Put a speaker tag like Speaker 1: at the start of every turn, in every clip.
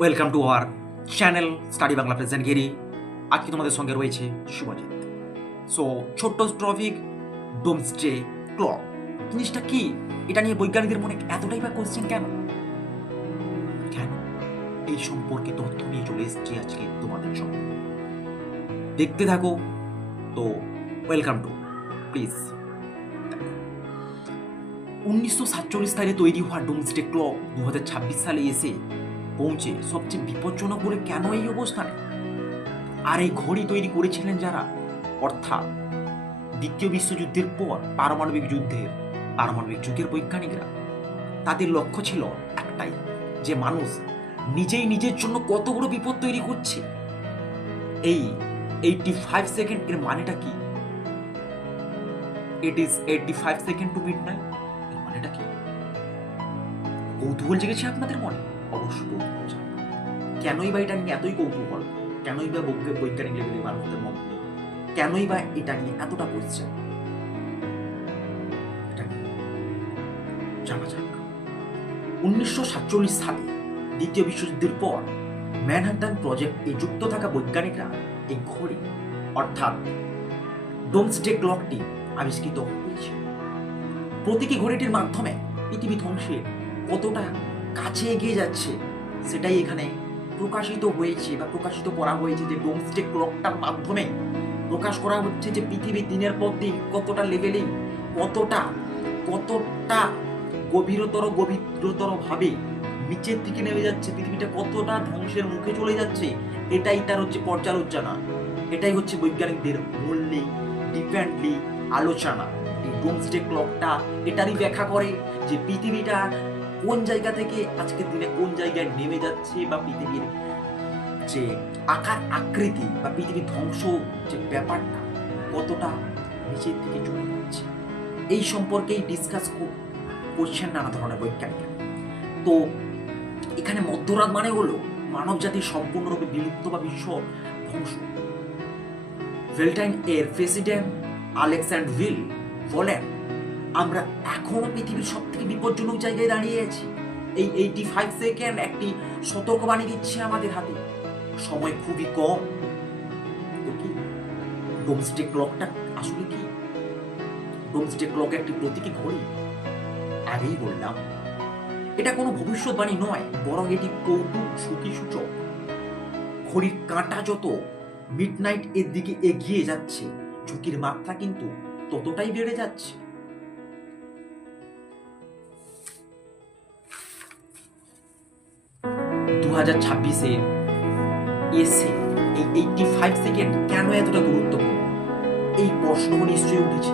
Speaker 1: Welcome to our channel study Bangla present গেরি আজকে তোমাদের সঙ্গে রয়েছে শুভজিৎ। সো ছোট্ট ট্রফিক ডোমসডে ক্লক জিনিসটা কি? এটা নিয়ে বৈজ্ঞানিকদের মনে এতটাই বা কোশ্চেন কেন? কেন? এই সম্পর্কে তথ্য নিয়ে চলে এসেছি আজকে তোমাদের সঙ্গে। দেখতে থাকো। তো ওয়েলকাম টু প্লিজ উনিশশো সাতচল্লিশ সালে তৈরি হওয়া ডোমসডে ক্লক দু সালে এসে পৌঁছে সবচেয়ে বিপজ্জনক বলে কেন এই অবস্থানে? আর এই ঘড়ি তৈরি করেছিলেন যারা? অর্থাৎ দ্বিতীয় বিশ্বযুদ্ধের পর পারমাণবিক যুদ্ধের, পারমাণবিক যুগের বৈজ্ঞানিকরা। তাদের লক্ষ্য ছিল একটাই, যে মানুষ নিজেই নিজের জন্য কত বড় বিপদ তৈরি করছে। এই এইটি ফাইভ সেকেন্ড এর মানেটা কি? It is eighty five second to midnight এর মানেটা কি? কৌতূহল জেগেছে আপনাদের মনে? অবশ্যই কৌতূহল। কেনই বা এটা নিয়ে এতই কৌতূহল? কেনই বা বৈজ্ঞ- বৈজ্ঞানিক লেভেলে মানুষদের মধ্যে কেনই বা এটা নিয়ে এতটা কোয়েশ্চেন জানা যাক। উনিশশো সাতচল্লিশ সালে দ্বিতীয় বিশ্বযুদ্ধের পর ম্যানহাটন যুক্ত থাকা বৈজ্ঞানিকরা এই ঘড়ি, অর্থাৎ ডোমসডে ক্লকটি আবিষ্কৃত হয়েছে প্রতীকী ঘড়িটির মাধ্যমে পৃথিবী ধ্বংসের কতটা কাছে এগিয়ে যাচ্ছে, সেটাই এখানে প্রকাশিত হয়েছে বা প্রকাশিত করা হয়েছে যে ডোমসডে ক্লকটার মাধ্যমে প্রকাশ করা হচ্ছে যে পৃথিবী দিনের পর দিন কতটা লেভেলে কতটা কতটা গভীরতর গভীরতর ভাবে নিচের দিকে নেমে যাচ্ছে, পৃথিবীটা কতটা ধ্বংসের মুখে চলে যাচ্ছে, এটাই তার হচ্ছে পর্যালোচনা। এটাই হচ্ছে বৈজ্ঞানিকদের মূল্যে ডিপেন্ডলি আলোচনা। এই ডোমসডে ক্লকটা এটারই ব্যাখ্যা করে যে পৃথিবীটা কোন জায়গা থেকে আজকের দিনে কোন জায়গায় নেমে যাচ্ছে বা পৃথিবীর যে আকার আকৃতি বা পৃথিবীর ধ্বংস যে ব্যাপারটা কতটা নিচের থেকে চলে যাচ্ছে? এই সম্পর্কেই ডিসকাস করছেন নানা ধরনের বৈজ্ঞানিক। তো এখানে মধ্যরাত মানে হলো মানব জাতির সম্পূর্ণরূপে বিলুপ্ত বা বিশ্ব ধ্বংস। ভেলটাইন এর প্রেসিডেন্ট আলেকসান্ড ভিল বলেন আমরা এখনও পৃথিবীর সব থেকে বিপজ্জনক জায়গায় দাঁড়িয়ে আছি। এই এইটি ফাইভ সেকেন্ড একটি সতর্কবাণী দিচ্ছে আমাদের হাতে। সময় খুবই কম। কি? ডোমস্টে ক্লকটা আসলে কি? ডোমস্টে ক্লক একটি প্রতীকী ঘড়ি। আগেই বললাম, এটা কোনো ভবিষ্যৎবাণী নয়, বরং এটি কৌতুক সুখী সূচক ঘড়ির কাঁটা যত মিডনাইট এর দিকে এগিয়ে যাচ্ছে, ঝুঁকির মাত্রা কিন্তু ততটাই বেড়ে যাচ্ছে। হাজার ছাব্বিশে এসে এই এইটটি ফাইভ সেকেন্ড কেন এতটা গুরুত্বপূর্ণ? এই প্রশ্নগুলো নিশ্চয়ই উঠেছে।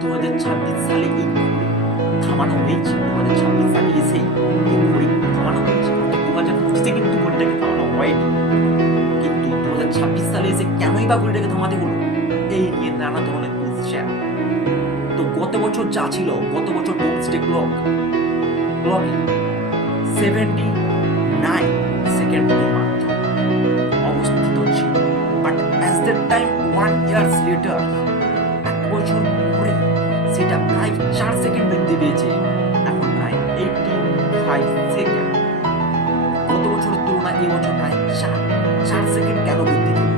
Speaker 1: দু হাজার ছাব্বিশ সালে এই থামানো হয়েছে। দু হাজার ছাব্বিশ সালে এসে এই ঘড়ি থামানো হয়েছে। দু হাজার পঁচিশে কিন্তু ঘড়িটাকে থামানো হয়নি। কিন্তু দু হাজার ছাব্বিশ সালে এসে কেনই বা ঘড়িটাকে থামাতে হলো? এই নিয়ে নানা ধরনের কোশ্চেন তো গত বছর যা ছিল, গত বছর ডোমসডে ক্লক ক্লকে সেভেন্টি নাইন সেকেন্ডের মাত্র অবস্থিত ছিল but as the time one years later এক বছর পরে সেটা প্রায় চার সেকেন্ড বৃদ্ধি পেয়েছে এখন প্রায় এইটি ফাইভ সেকেন্ড গত বছরের তুলনায় এই বছর প্রায় চার চার সেকেন্ড কেন বৃদ্ধি পেল?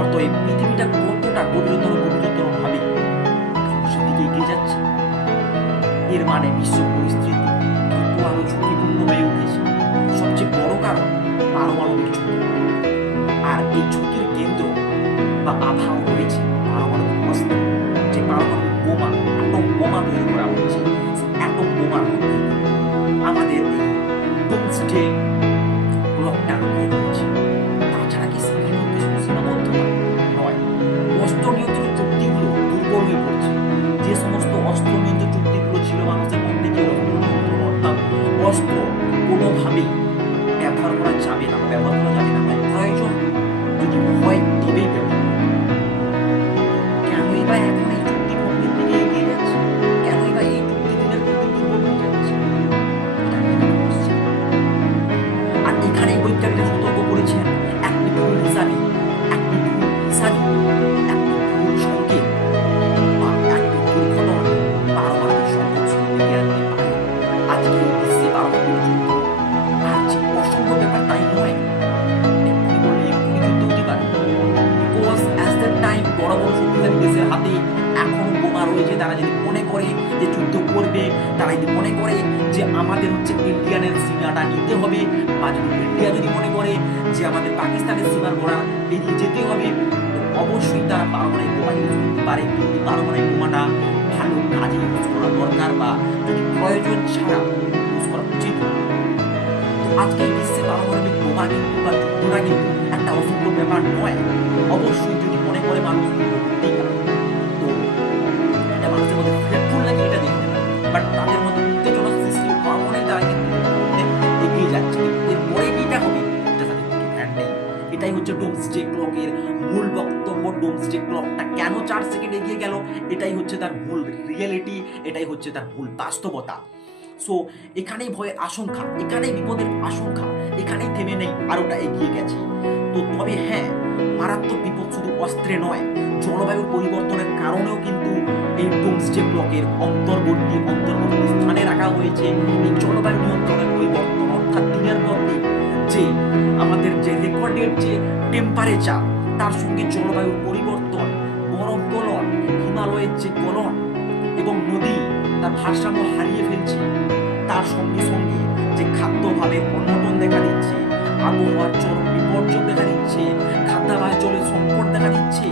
Speaker 1: অতএব পৃথিবীটা কতটা গভীরতর গভীরতর ভাবে ধ্বংসের দিকে এগিয়ে যাচ্ছে? এর মানে বিশ্ব পরিস্থিতি দ্রুত আরও ঝুঁকিপূর্ণ হয়ে উঠেছে। সবচেয়ে বড় কারণ পারমাণবিক ঝুঁকি আর এই ঝুঁকির কেন্দ্র বা আবহাওয়া রয়েছে পারমাণবিক অস্ত্র, যে পারমাণবিক বোমা অ্যাটম বোমা তৈরি করা হচ্ছে। অ্যাটম বোমার মধ্যে আমাদের এই সীমাবদ্ধ নয়। অস্ত্র পড়ছে। যে সমস্ত অস্ত্র ছিল অস্ত্র ব্যবহার করা যাবে না নিতে হবে। বা যদি ইন্ডিয়া যদি মনে করে যে আমাদের পাকিস্তানের সীমার গোড়া এগিয়ে যেতে হবে অবশ্যই তারা পারমাণবিক বোমা ইউজ করতে পারে। কিন্তু পারমাণবিক বোমাটা ভালো কাজে ইউজ করা দরকার বা যদি প্রয়োজন ছাড়া ইউজ করা উচিত। তো আজকে বিশ্বে পারমাণবিক বোমা কিন্তু বা যুদ্ধটা কিন্তু একটা অসুখ ব্যাপার নয়। অবশ্যই যদি মনে করে মানুষ ক্লকের মূল বক্তব্য ডোমসডে ক্লকটা কেন চার সেকেন্ড এগিয়ে গেল? এটাই হচ্ছে তার মূল রিয়েলিটি এটাই হচ্ছে তার মূল বাস্তবতা। সো এখানেই ভয়ের আশঙ্কা, এখানেই বিপদের আশঙ্কা, এখানেই থেমে নেই, আর ওটা এগিয়ে গেছে। তো তবে হ্যাঁ মারাত্মক বিপদ শুধু অস্ত্রে নয় জলবায়ু পরিবর্তনের কারণেও কিন্তু এই ডোমসডে ব্লকের অন্তর্বর্তী অন্তর্বর্তী স্থানে রাখা হয়েছে। এই জলবায়ু নিয়ন্ত্রণের পরিবর্তন অর্থাৎ দিনের পর দিন যে আমাদের যে রেকর্ডের যে টেম্পারেচার তার সঙ্গে জলবায়ুর পরিবর্তন, বরফ গলন, হিমালয়ের যে গলন এবং নদী, তার ভারসাম্য হারিয়ে ফেলছে। তার সঙ্গে সঙ্গে যে খাদ্যভাবে অন্যটন দেখা দিচ্ছে, আবহাওয়ার চরম বিপর্যয় দেখা দিচ্ছে খাদ্যাভায় জলের সংকট দেখা দিচ্ছে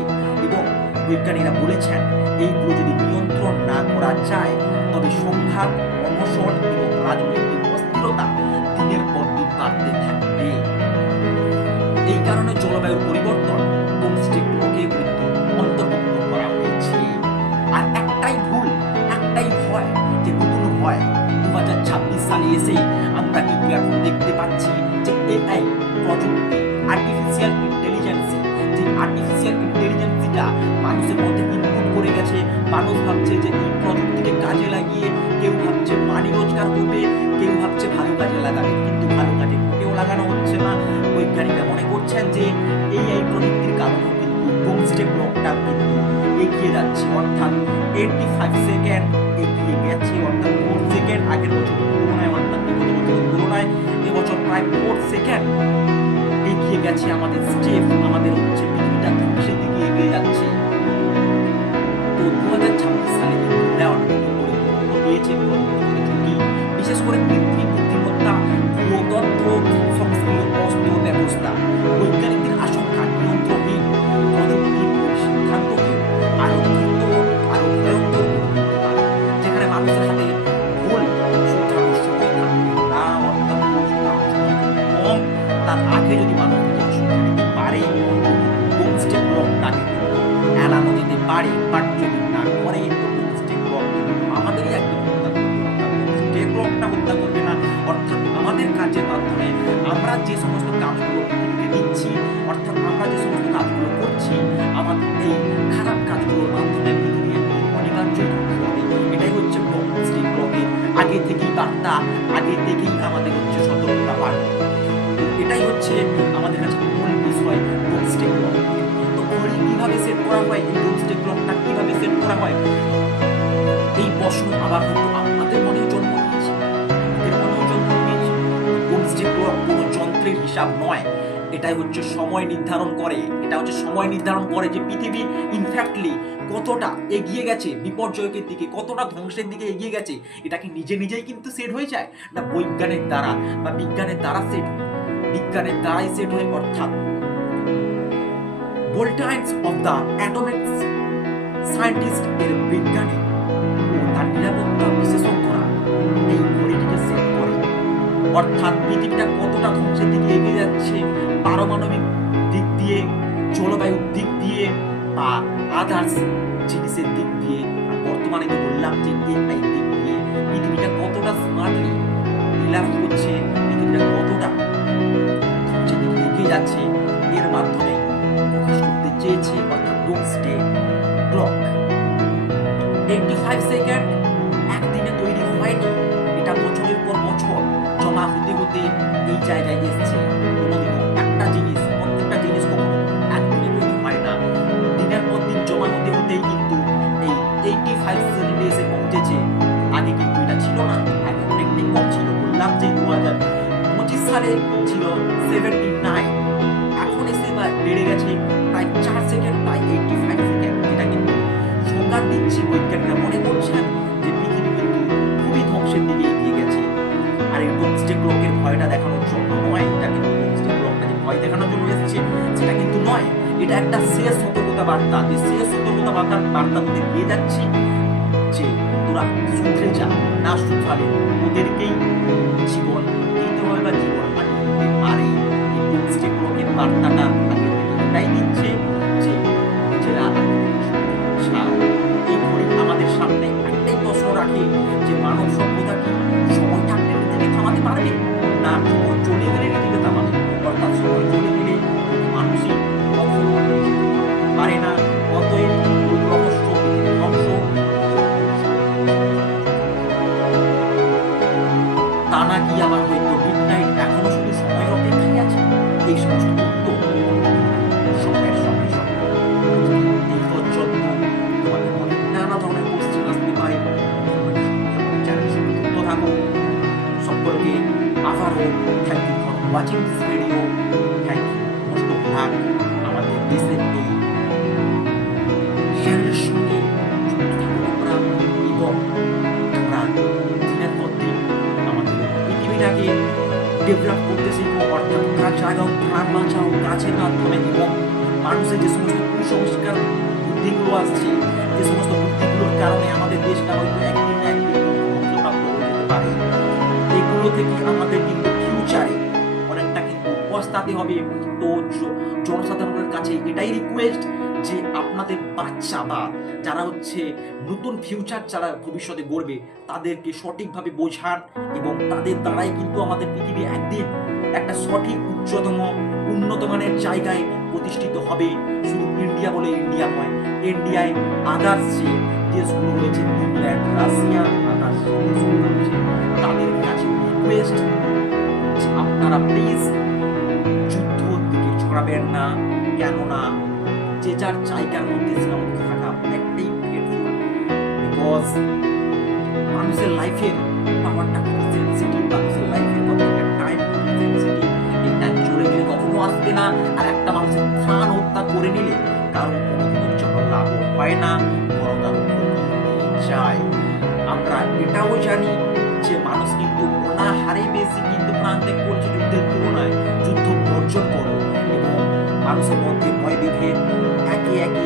Speaker 1: এবং বৈজ্ঞানিকরা বলেছেন এইগুলো যদি নিয়ন্ত্রণ না করা যায়, তবে সংঘাত, অনশন এবং রাজনৈতিক অস্থিরতা দিনের পর দিন বাড়তে এই কারণে জলবায়ুর পরিবর্তন হোমস্টে ব্লকে কিন্তু অন্তর্ভুক্ত করা হয়েছে। আর একটাই ভুল, একটাই ভয়, যে নতুন ভয় দু হাজার ছাব্বিশ সালে এসে আমরা কিন্তু এখন দেখতে পাচ্ছি যে এআই প্রযুক্তি আর্টিফিশিয়াল ইন্টেলিজেন্সি যে আর্টিফিশিয়াল ইন্টেলিজেন্সিটা মানুষের মধ্যে ইনপুট করে গেছে। মানুষ ভাবছে যে এই প্রযুক্তিকে কাজে লাগিয়ে কেউ ভাবছে মানি রোজগার করবে, কেউ ভাবছে ভালো কাজে লাগাবে, কিন্তু ভালো কাজে লাগানো হচ্ছে না। বৈজ্ঞানিকরা মনে করছেন যে এই এই প্রযুক্তির কারণেও কিন্তু হোমস্টে ব্লকটা কিন্তু এগিয়ে যাচ্ছে। অর্থাৎ এইটটি ফাইভ সেকেন্ড এগিয়ে গেছে, অর্থাৎ ফোর সেকেন্ড আগের বছর তুলনায়, অর্থাৎ বিগত বছরের তুলনায় এবছর প্রায় ফোর সেকেন্ড এগিয়ে গেছে আমাদের স্টেপ আমাদের হচ্ছে পৃথিবীটা। ধ্বংসের দিকে এগিয়ে যাচ্ছে। হোমস্টে হত্যা করবে না। অর্থাৎ আমাদের কাজের মাধ্যমে আমরা যে সমস্ত কাজগুলো দিচ্ছি, অর্থাৎ আমরা যে সমস্ত কাজগুলো করছি, আমাদের এই খারাপ কাজগুলোর মাধ্যমে অনিবার্য এটাই হচ্ছে আগে থেকেই বার্তা, আগে থেকেই আমাদের হচ্ছে সতর্কতা বার্তা এটাই হচ্ছে আমাদের কাছে মূল বিষয় তো ঘড়ি কীভাবে সেট করা হয় এই হোমস্টে হিসাব নয়। এটাই হচ্ছে সময় নির্ধারণ করে। এটা হচ্ছে সময় নির্ধারণ করে যে পৃথিবী ইনফ্যাক্টলি কতটা এগিয়ে গেছে বিপর্যয়ের দিকে, কতটা ধ্বংসের দিকে এগিয়ে গেছে এটা কি নিজে নিজেই কিন্তু সেট হয়ে যায় না বৈজ্ঞানিক দ্বারা বা বিজ্ঞানের দ্বারা সেট বিজ্ঞানের দ্বারাই সেট হয়, অর্থাৎ bulletins of the atomics scientist এর বিজ্ঞানী ও তার নিরাপত্তা বিশেষজ্ঞরা এই ঘড়িটিকে সেট অর্থাৎ পৃথিবীটা কতটা ধ্বংসের দিকে এগিয়ে যাচ্ছে, পারমাণবিক দিক দিয়ে, জলবায়ুর দিক দিয়ে বা আদার্স জিনিসের দিক দিয়ে, বর্তমানে তো বললাম যে এআই দিক একটা শেষ সতর্কতা বার্তা, যে শেষ সতর্কতা বার্তা বার্তা তোদের দিয়ে যাচ্ছি, যে তোরা শুধরে যা, না শুধরালে ওদেরকেই জীবন দিতে হবে বা জীবন দিতে পারে। এই ব্লকের বার্তাটা আগে এটাই দিচ্ছে যে নিজেরা এই ঘড়ি আমাদের সামনে একটাই প্রশ্ন রাখে যে মানব সভ্যতা কি সময় থাকলে নিজেকে থামাতে পারবে? না watching this video thank you most of luck আমাদের দেশের পৃথিবীটাকে ডেভেলপ করতে শিখো অর্থাৎ গাছ লাগাও প্রাণ বাঁচাও গাছের মাধ্যমে এবং মানুষের যে সমস্ত কুসংস্কার বুদ্ধিগুলো আসছে যে সমস্ত বুদ্ধিগুলোর কারণে আমাদের দেশটা হয়তো একদিন একদিন পারে এগুলো থেকে আমাদের কিন্তু পস্তাতে হবে, তো জনসাধারণের কাছে এটাই রিকোয়েস্ট যে আপনাদের বাচ্চা বা যারা হচ্ছে নতুন ফিউচার যারা ভবিষ্যতে গড়বে, তাদেরকে সঠিকভাবে বোঝান এবং তাদের দ্বারাই কিন্তু আমাদের পৃথিবী একদিন একটা সঠিক, উচ্চতম, উন্নত মানের জায়গায় প্রতিষ্ঠিত হবে। শুধু ইন্ডিয়া বলে ইন্ডিয়া নয় ইন্ডিয়ায় আদার্স যে দেশগুলো রয়েছে ইংল্যান্ড রাশিয়া আদার্স দেশগুলো রয়েছে, তাদের কাছে রিকোয়েস্ট আপনারা প্লিজ দিকে ছড়াবেন না, কেননা যে যার জায়গার মধ্যে সীমাবদ্ধ থাকা অনেকটাই বিকজ মানুষের লাইফের পাওয়ারটা খুব সেন্সিটিভ মানুষের লাইফের না, আর একটা মানুষের করে নিলে কারও কোনোদিনের জন্য লাভ হয় না যায় আমরা এটাও জানি যে মানুষ কিন্তু বেশি কিন্তু যুদ্ধের তুলনায়, যুদ্ধ বর্জন করো। মানুষের মধ্যে ভয় বিভেদ একই একে